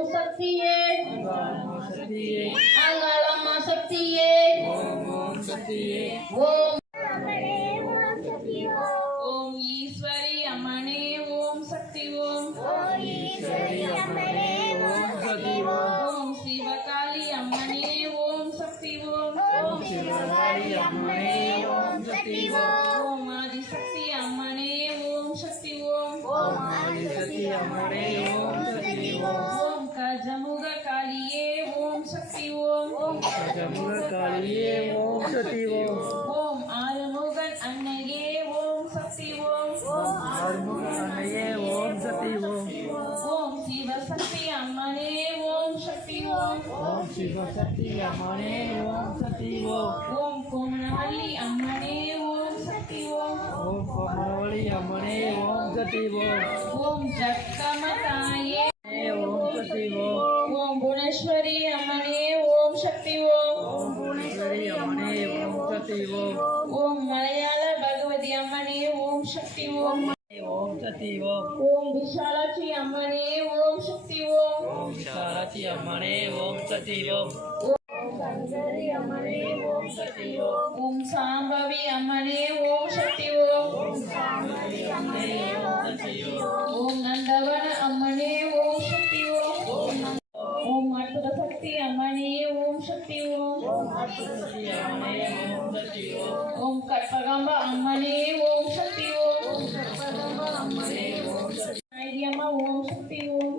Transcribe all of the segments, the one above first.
ஓம் சக்தியே. அங்காளம்மா சக்தியே. ஓம். ஓம் ஈஸ்வரி அம்மனே ஓம் சக்தி ஓம். ஓம் சிவகாளி அம்மனே ஓம் சக்தி ஓம். ஓம் சிவகாரி அம்மனே ஓம் சக்தி ஓம். ஓம் ஆதிசக்தி அம்மனே ஓம் கஜமுக காளியே ஓம் சக்தி ஓம் கஜமுக காளியே ஓம் சக்தி ஓம் ஓம் ஆறுமுகன் அன்னையே ஓம் சக்தி ஓம் ஆறுமுக அன்னையே ஓம் சக்தி ஓம் ஓம் சிவசக்தி அம்மனே ஓம் சக்தி ஓம் ஓம் சிவசக்தி அம்மனே ஓம் சக்தி ஓம் ஓம் கோமனவல்லி அம்மனே ஓம் சக்தி ஓம் ஓம் கோமலவழி அம்மனே ஓம் சக்தி ஓம் ஓம் ஜக்கம தாயே ஓம் சக்தி ஓம் ஓம் புவனேஸ்வரி அம்மனே ஓம் சக்தி ஓம். ஓம் புவனேஸ்வரி அம்மனே ஓம் சக்தி ஓம். ஓம் மலையாள பகவதி அம்மனே ஓம் சக்தி ஓம். ஓம் சக்தி ஓம். ஓம் விஷாலாட்சி அம்மனே ஓம் சக்தி ஓம். ஓம் சாரதி அம்மனே ஓம் சக்தி ஓம். ஓம் சாம்பவி அம்மனே ஓம் சக்தி ஓம். ஓம் கற்பகாம்பா அம்மனே ஓம் சக்தி ஓம். நாயகியம்மா ஓம் சக்தி ஓம்.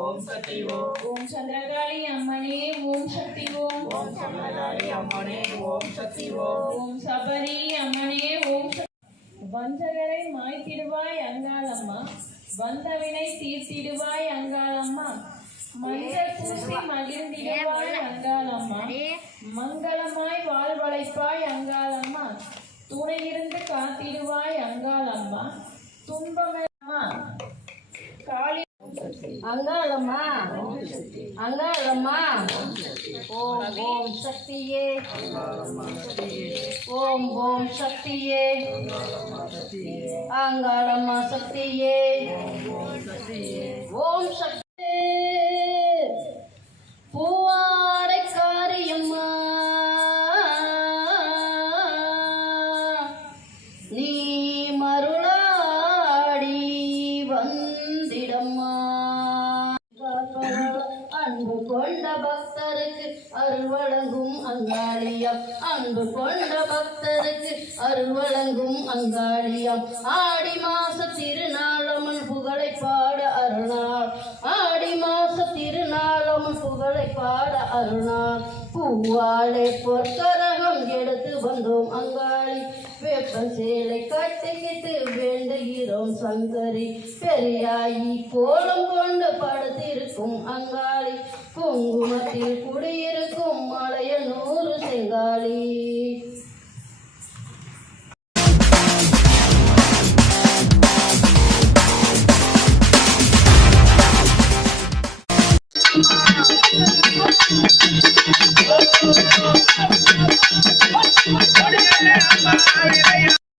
ஓம் சக்தி ஓம் ஓம் சந்திரகாளி அம்மனே ஓம் சக்தி ஓம். அம்மனே ஓம் சக்தி ஓம் ஓம் சபரி அம்மனே ஓம் வஞ்சகரை மாய்த்திடுவாய் அங்காளம்மா. வந்தவினை தீர்த்திடுவாய் அங்காளம்மா. மஞ்சள் பூசி மகிழ்ந்திடுவாய் அங்காளம்மா. மங்களமாய் வாழ்வழைப்பாய் அங்காளம்மா. துணையிருந்து காத்திடுவாய் அங்காளம்மா. துன்பமெல்லாம் காளி அங்காளம்மா. அங்காளம்மா. ஓம் ஓம் சக்தியே. ஓம் ஓம் சக்தியே. அங்காளம்மா சக்தியே. ஓம் சக்தி அன்பு கொண்ட பக்தருக்கு அருள் வழங்கும் அங்காளியம். அன்பு கொண்ட பக்தருக்கு அருள் வழங்கும் அங்காளியம். ஆடி மாச திருநாளம்மன் புகழை பாட அருணாள் ஆடி மாச திருநாளம்மன் புகழை பாட அருணாள் பூவாழை பொற்கரகம் எடுத்து வந்தோம் அங்காளி. வேப்ப சேலை கட்டிக்கிட்டு வேண்டுகிறோம் சங்கரி. பெரியாயி கோலம் கொண்டு படுத்திருக்கும் அங்காளி. குங்குமத்தில் குடியிருக்கும் மலைய